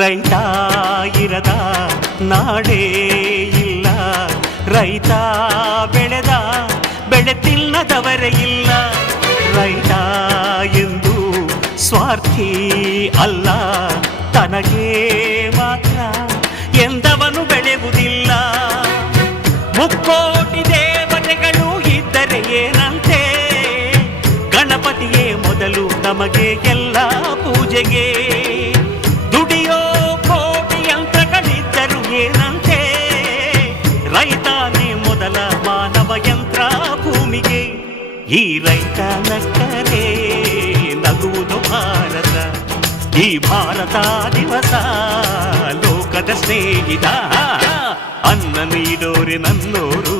ರೈತ ಇರದ ನಾಡೇ ಇಲ್ಲ, ರೈತ ಬೆಳೆದ ಬೆಳೆ ತಿನ್ನದವರೇ ಇಲ್ಲ. ರೈತ ಎಂದು ಸ್ವಾರ್ಥಿ ಅಲ್ಲ, ತನಗೆ ಮಾತ್ರ ಎಂದವನು ಬೆಳೆಯುವುದಿಲ್ಲ. ಮುಕ್ಕೋಟಿ ದೇವತೆಗಳು ಇದ್ದರೆ ಏನಂತೆ, ಗಣಪತಿಯೇ ಮೊದಲು ನಮಗೆ ಎಲ್ಲ ಪೂಜೆಗೆ. ದುಡಿಯೋ ಕೋಟಿ ಯಂತ್ರಗಳಿದ್ದರು ಏನಂತೆ, ರೈತಾನೇ ಮೊದಲ ಮಾನವ ಯಂತ್ರ ಭೂಮಿಗೆ. ಈ ರೈತ ನಕ್ಕರೆ ನಗುವುದು ಭಾರತ, ಈ ಭಾರತ ದಿವಸ ಲೋಕದ ಸ್ನೇಹಿತ. ಅನ್ನ ನೀಡೋರೆ ನನ್ನೋರು,